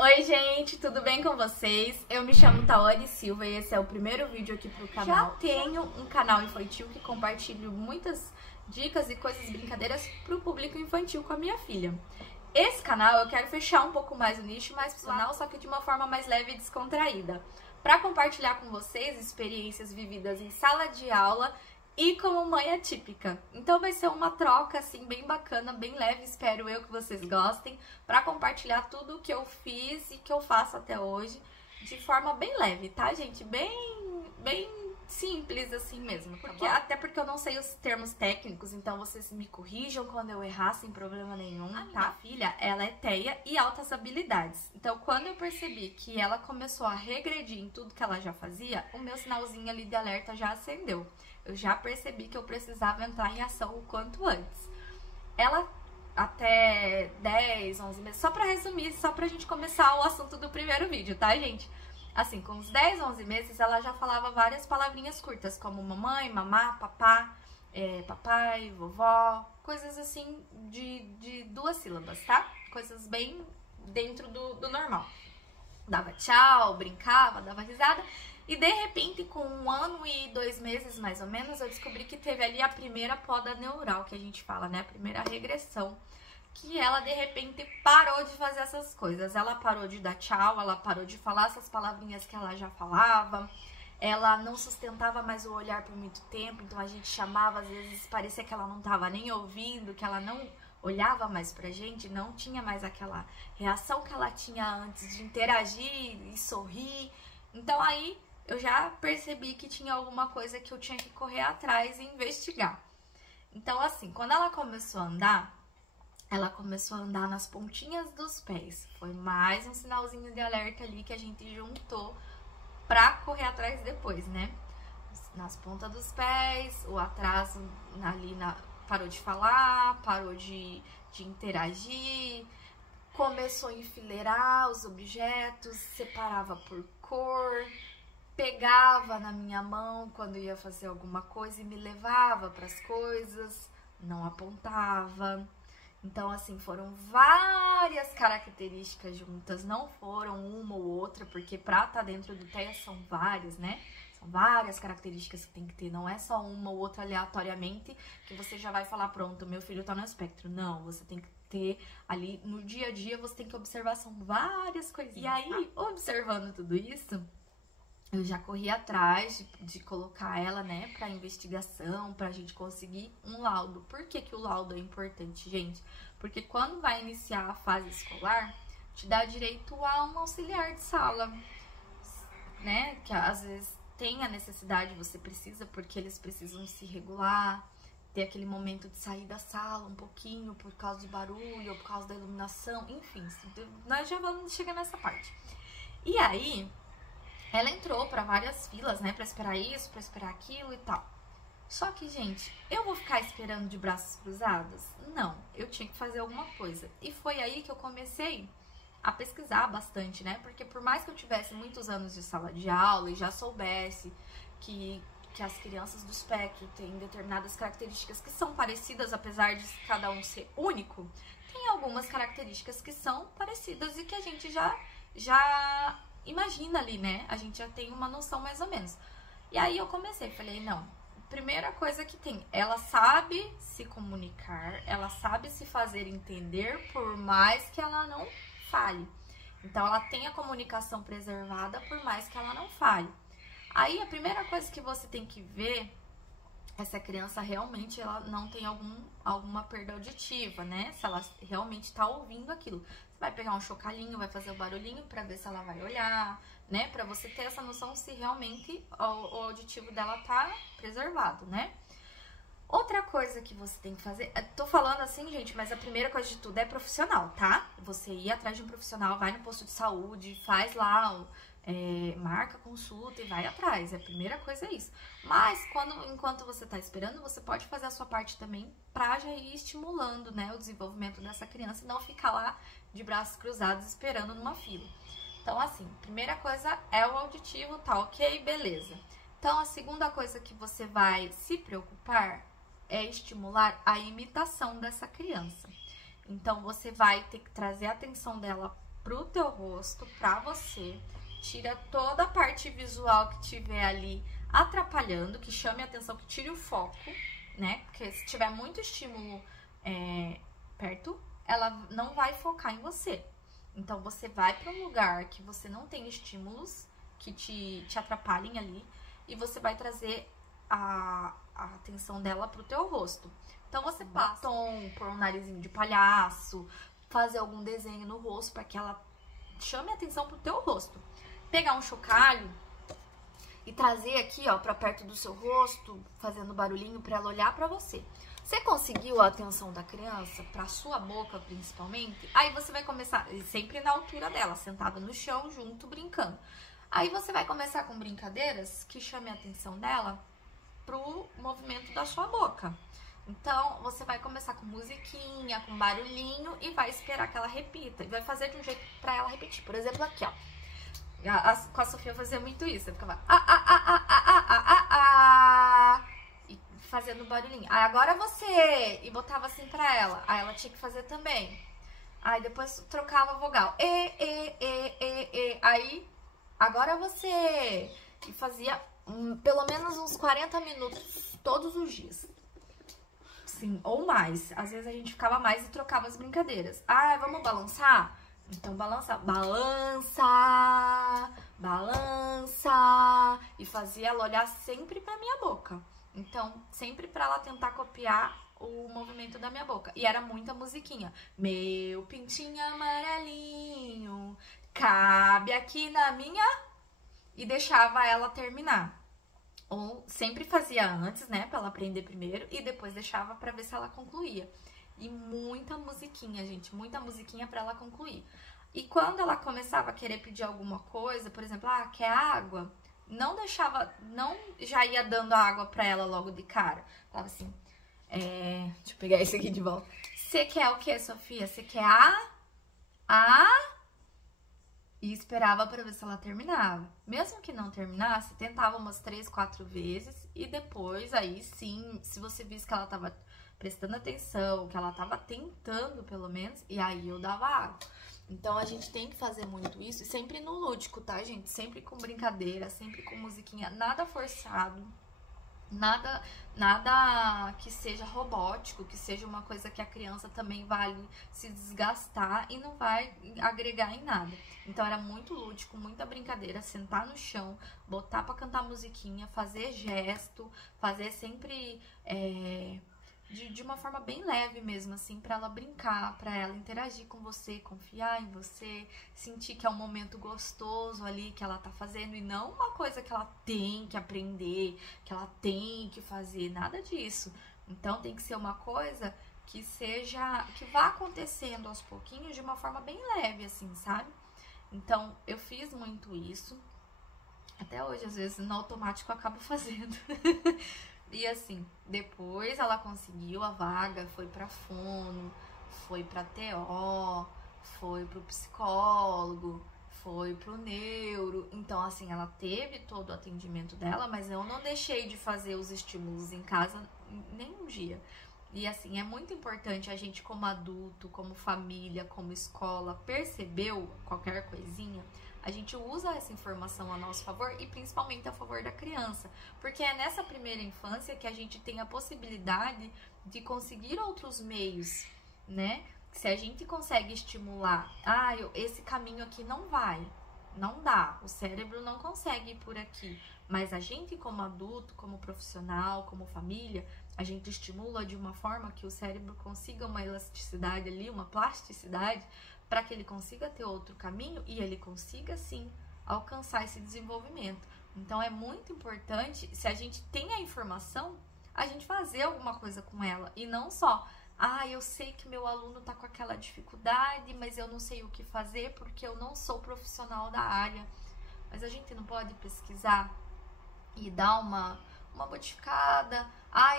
Oi gente, tudo bem com vocês? Eu me chamo Tawane Silva e esse é o primeiro vídeo aqui pro canal. Já tenho um canal infantil que compartilho muitas dicas e coisas, brincadeiras pro público infantil com a minha filha. Esse canal eu quero fechar um pouco mais o nicho, mais profissional, só que de uma forma mais leve e descontraída, para compartilhar com vocês experiências vividas em sala de aula e como mãe atípica. Então vai ser uma troca assim bem bacana, bem leve, espero eu que vocês gostem, para compartilhar tudo o que eu fiz e que eu faço até hoje de forma bem leve, tá, gente? Bem simples assim mesmo. Até porque eu não sei os termos técnicos, então vocês me corrijam quando eu errar sem problema nenhum, tá? Minha filha, ela é TEA e altas habilidades. Então, quando eu percebi que ela começou a regredir em tudo que ela já fazia, o meu sinalzinho ali de alerta já acendeu. Eu já percebi que eu precisava entrar em ação o quanto antes. Ela até 10, 11 meses, só pra resumir, só pra gente começar o assunto do primeiro vídeo, tá, gente? Assim, com uns 10, 11 meses, ela já falava várias palavrinhas curtas, como mamãe, mamá, papá, papai, vovó, coisas assim de 2 sílabas, tá? Coisas bem dentro do normal. Dava tchau, brincava, dava risada. E de repente, com 1 ano e 2 meses, mais ou menos, eu descobri que teve ali a primeira poda neural, que a gente fala, né? A primeira regressão. Que ela, de repente, parou de fazer essas coisas. Ela parou de dar tchau, ela parou de falar essas palavrinhas que ela já falava. Ela não sustentava mais o olhar por muito tempo, então a gente chamava, às vezes parecia que ela não estava nem ouvindo, que ela não olhava mais pra gente, não tinha mais aquela reação que ela tinha antes de interagir e sorrir. Então aí eu já percebi que tinha alguma coisa que eu tinha que correr atrás e investigar. Então assim, quando ela começou a andar, ela começou a andar nas pontinhas dos pés. Foi mais um sinalzinho de alerta ali que a gente juntou pra correr atrás depois, né? Nas pontas dos pés, o atraso ali parou de falar, parou de interagir, começou a enfileirar os objetos, separava por cor, pegava na minha mão quando ia fazer alguma coisa e me levava para as coisas, não apontava. Então, assim, foram várias características juntas, não foram uma ou outra, porque pra estar dentro do TEA são várias, né? São várias características que tem que ter, não é só uma ou outra aleatoriamente que você já vai falar, pronto, meu filho tá no espectro. Não, você tem que ter ali, no dia a dia, você tem que observar, são várias coisinhas. E aí, observando tudo isso, eu já corri atrás de colocar ela, né, pra investigação, pra gente conseguir um laudo. Por que que o laudo é importante, gente? Porque quando vai iniciar a fase escolar, te dá direito a um auxiliar de sala, né? Que às vezes tem a necessidade, você precisa, porque eles precisam se regular, ter aquele momento de sair da sala um pouquinho por causa do barulho, ou por causa da iluminação, enfim, nós já vamos chegar nessa parte. E aí, ela entrou pra várias filas, né, pra esperar isso, pra esperar aquilo e tal. Só que, gente, eu vou ficar esperando de braços cruzados? Não, eu tinha que fazer alguma coisa. E foi aí que eu comecei a pesquisar bastante, né, porque por mais que eu tivesse muitos anos de sala de aula e já soubesse que as crianças do espectro têm determinadas características que são parecidas, apesar de cada um ser único, tem algumas características que são parecidas e que a gente já imagina ali, né? A gente já tem uma noção mais ou menos. E aí eu comecei, falei, não, primeira coisa que tem, ela sabe se comunicar, ela sabe se fazer entender, por mais que ela não fale. Então ela tem a comunicação preservada, por mais que ela não fale. Aí a primeira coisa que você tem que ver é se a criança realmente ela não tem alguma perda auditiva, né? Se ela realmente tá ouvindo aquilo. Você vai pegar um chocalhinho, vai fazer o barulhinho pra ver se ela vai olhar, né? Pra você ter essa noção se realmente o auditivo dela tá preservado, né? Outra coisa que você tem que fazer... Tô falando assim, gente, mas a primeira coisa de tudo é profissional, tá? Você ir atrás de um profissional, vai no posto de saúde, faz lá... marca consulta e vai atrás, a primeira coisa é isso. Mas enquanto você tá esperando, você pode fazer a sua parte também pra já ir estimulando, né, o desenvolvimento dessa criança e não ficar lá de braços cruzados esperando numa fila. Então assim, primeira coisa é o auditivo, tá ok, beleza. Então a segunda coisa que você vai se preocupar é estimular a imitação dessa criança. Então você vai ter que trazer a atenção dela pro teu rosto, pra você. Tira toda a parte visual que tiver ali atrapalhando, que chame a atenção, que tire o foco, né? Porque se tiver muito estímulo perto, ela não vai focar em você. Então, você vai para um lugar que você não tem estímulos que te atrapalhem ali e você vai trazer a atenção dela pro teu rosto. Então, você passa batom, pôr um narizinho de palhaço, fazer algum desenho no rosto para que ela chame a atenção pro teu rosto. Pegar um chocalho e trazer aqui, ó, pra perto do seu rosto, fazendo barulhinho pra ela olhar pra você. Você conseguiu a atenção da criança, pra sua boca principalmente? Aí você vai começar, sempre na altura dela, sentada no chão, junto, brincando. Aí você vai começar com brincadeiras que chamem a atenção dela pro movimento da sua boca. Então, você vai começar com musiquinha, com barulhinho e vai esperar que ela repita. E vai fazer de um jeito pra ela repetir. Por exemplo, aqui, ó. Com a Sofia eu fazia muito isso. Eu ficava e fazendo barulhinho. Aí agora você. E botava assim pra ela. Aí ela tinha que fazer também. Aí depois trocava a vogal. E. Aí agora você. E fazia pelo menos uns 40 minutos todos os dias. Sim, ou mais. Às vezes a gente ficava mais e trocava as brincadeiras. Ah, vamos balançar? Então, balança, balança, e fazia ela olhar sempre pra minha boca. Então, sempre pra ela tentar copiar o movimento da minha boca. E era muita musiquinha. Meu pintinho amarelinho, cabe aqui na minha... E deixava ela terminar. Ou sempre fazia antes, né, pra ela aprender primeiro, e depois deixava pra ver se ela concluía. E muita musiquinha, gente, muita musiquinha pra ela concluir. E quando ela começava a querer pedir alguma coisa, por exemplo, quer água? Não deixava, não já ia dando a água pra ela logo de cara. Falava assim, deixa eu pegar esse aqui de volta. Você quer o que, Sofia? Você quer E esperava pra ver se ela terminava. Mesmo que não terminasse, tentava umas 3, 4 vezes. E depois, aí sim, se você visse que ela tava prestando atenção, que ela tava tentando pelo menos, e aí eu dava água. Então a gente tem que fazer muito isso, e sempre no lúdico, tá, gente? Sempre com brincadeira, sempre com musiquinha, nada forçado, nada que seja robótico, que seja uma coisa que a criança também vai se desgastar e não vai agregar em nada. Então era muito lúdico, muita brincadeira, sentar no chão, botar pra cantar musiquinha, fazer gesto, fazer sempre de uma forma bem leve mesmo, assim, pra ela brincar, pra ela interagir com você, confiar em você, sentir que é um momento gostoso ali que ela tá fazendo e não uma coisa que ela tem que aprender, que ela tem que fazer, nada disso. Então tem que ser uma coisa que vá acontecendo aos pouquinhos de uma forma bem leve, assim, sabe? Então eu fiz muito isso, até hoje às vezes no automático eu acabo fazendo. E assim, depois ela conseguiu a vaga, foi pra fono, foi pra TO, foi pro psicólogo, foi pro neuro. Então, assim, ela teve todo o atendimento dela, mas eu não deixei de fazer os estímulos em casa nem um dia. E assim, é muito importante a gente como adulto, como família, como escola, percebeu qualquer coisinha, a gente usa essa informação a nosso favor e principalmente a favor da criança, porque é nessa primeira infância que a gente tem a possibilidade de conseguir outros meios, né? Se a gente consegue estimular, esse caminho aqui não dá, o cérebro não consegue ir por aqui, mas a gente como adulto, como profissional, como família, a gente estimula de uma forma que o cérebro consiga uma elasticidade ali, uma plasticidade, para que ele consiga ter outro caminho e ele consiga, sim, alcançar esse desenvolvimento. Então, é muito importante, se a gente tem a informação, a gente fazer alguma coisa com ela. E não só, eu sei que meu aluno tá com aquela dificuldade, mas eu não sei o que fazer porque eu não sou profissional da área. Mas a gente não pode pesquisar e dar uma modificada.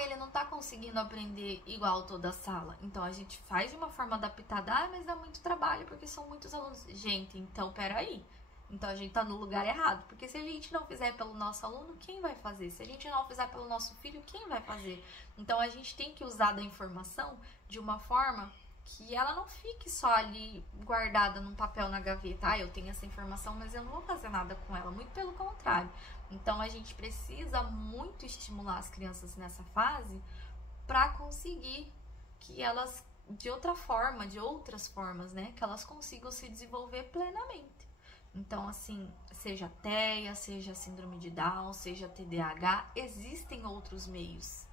Ele não tá conseguindo aprender igual toda a sala. Então a gente faz de uma forma adaptada. Mas dá muito trabalho porque são muitos alunos. Gente, então peraí. Então a gente tá no lugar errado. Porque se a gente não fizer pelo nosso aluno, quem vai fazer? Se a gente não fizer pelo nosso filho, quem vai fazer? Então a gente tem que usar da informação de uma forma que ela não fique só ali guardada num papel na gaveta. Ah, eu tenho essa informação, mas eu não vou fazer nada com ela. Muito pelo contrário. Então, a gente precisa muito estimular as crianças nessa fase para conseguir que elas, de outras formas, né? Que elas consigam se desenvolver plenamente. Então, assim, seja TEA, seja síndrome de Down, seja TDAH, existem outros meios.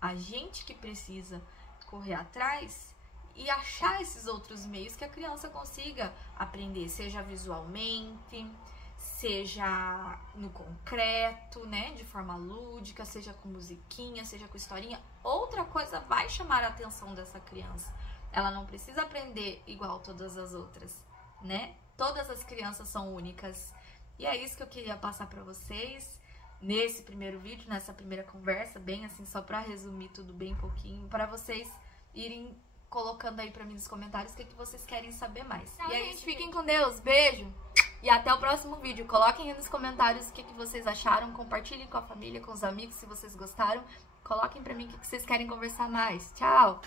A gente que precisa correr atrás e achar esses outros meios que a criança consiga aprender, seja visualmente, seja no concreto, né, de forma lúdica, seja com musiquinha, seja com historinha. Outra coisa vai chamar a atenção dessa criança. Ela não precisa aprender igual todas as outras, né? Todas as crianças são únicas. E é isso que eu queria passar pra vocês nesse primeiro vídeo, nessa primeira conversa, bem assim, só pra resumir tudo bem pouquinho, pra vocês irem colocando aí pra mim nos comentários o que vocês querem saber mais. E aí, gente, fiquem com Deus, beijo! E até o próximo vídeo. Coloquem aí nos comentários o que vocês acharam, compartilhem com a família, com os amigos, se vocês gostaram. Coloquem pra mim o que vocês querem conversar mais. Tchau!